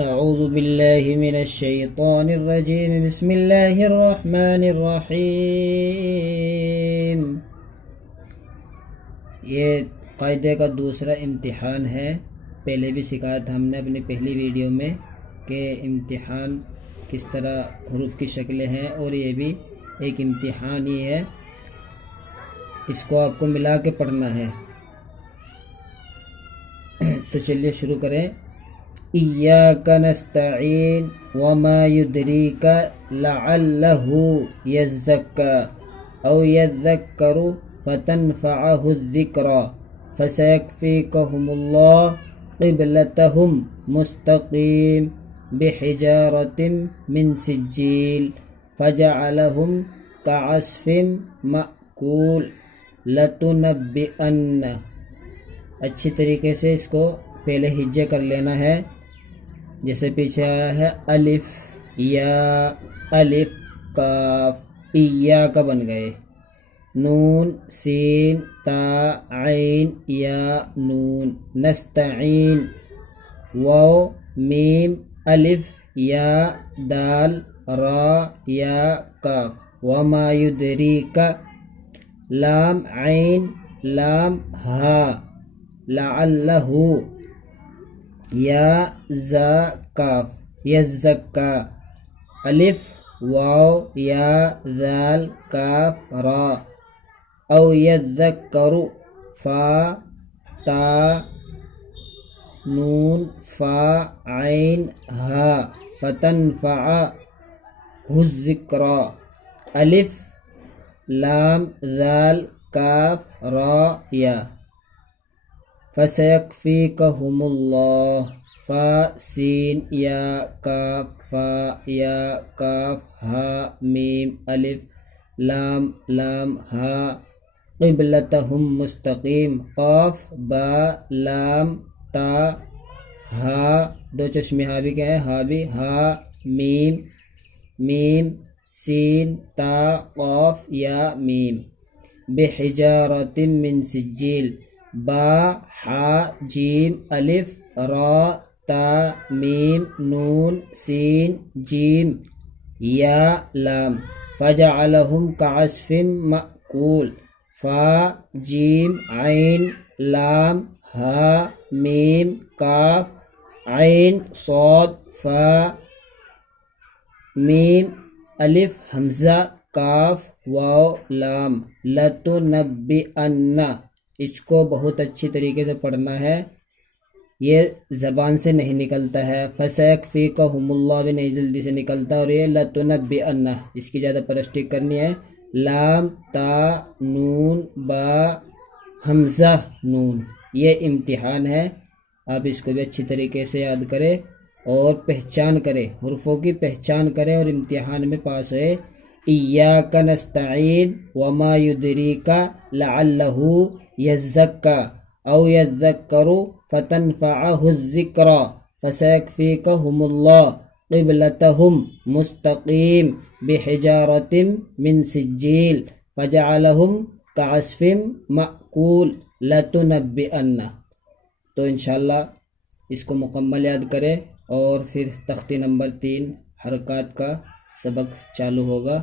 اعوذ باللہ من الشیطان الرجیم بسم اللہ الرحمن الرحیم۔ یہ قاعدے کا دوسرا امتحان ہے۔ پہلے بھی سکھایا تھا ہم نے اپنی پہلی ویڈیو میں کہ امتحان کس طرح حروف کی شکلیں ہیں، اور یہ بھی ایک امتحان ہی ہے، اس کو آپ کو ملا کے پڑھنا ہے۔ تو چلیے شروع کریں۔ ایاک نستعین وما یدریک لعلہ یزکی او یذکر فتنفعہ الذکری فسیکفیکہم اللہ قبلتہم مستقیم بحجارۃ من سجیل فجعلہم کعصف مأکول لتنبئن۔ اچھی طریقے سے اس کو پہلے ہجے کر لینا ہے، جیسے پیچھے آیا ہے الف یا الف کاف، ایا کا بن گئے، نون سین تا عین یا نون، نستعین واو میم الف یا دال را یا کاف، وما یدریک لام عین لام ہا، لعلہ یا زا کاف یزکا، الف واو یا ذال کاف را، او یذکر فا تا نون فا عین ہا، فتنفع الذکری، الف لام ذال کاف را یا، فسیکفیکہم اللہ، فا سین یا کاف فا یا کاف ہا میم الف لام لام ہا، قبلتہم مستقیم، قاف با لام تا ہا، دو چشمی ہا بھی کہیں ہا بھی، ہا میم میم سین تا قاف یا میم، بحجارۃ من سجیل، با حا جیم الف را تا میم نون سین جیم یا لام، فجعلہم کعصف مأکول، فا جیم عین لام ہا میم کاف عین صاد فا میم الف حمزہ کاف واو لام، لتنبئن۔ اس کو بہت اچھی طریقے سے پڑھنا ہے، یہ زبان سے نہیں نکلتا ہے، فسیکفیکہم اللہ بھی نہیں جلدی سے نکلتا، اور یہ لتنبئن اس کی زیادہ پرسٹک کرنی ہے، لام تا نون با حمزہ نون۔ یہ امتحان ہے، آپ اس کو بھی اچھی طریقے سے یاد کریں اور پہچان کریں، حروفوں کی پہچان کریں اور امتحان میں پاس ہوئے۔ ایاک نستعین وما یدریک لعلہ یزکی او یذکر فتنفعہ الذکری فسیکفیکہم اللہ قبلتہم مستقیم بحجارۃ من سجیل فجعلہم کعصف مأکول لتنبئن۔ تو انشاءاللہ اس کو مکمل یاد کریں، اور پھر تختی نمبر 3 حرکات کا سبق چالو ہوگا۔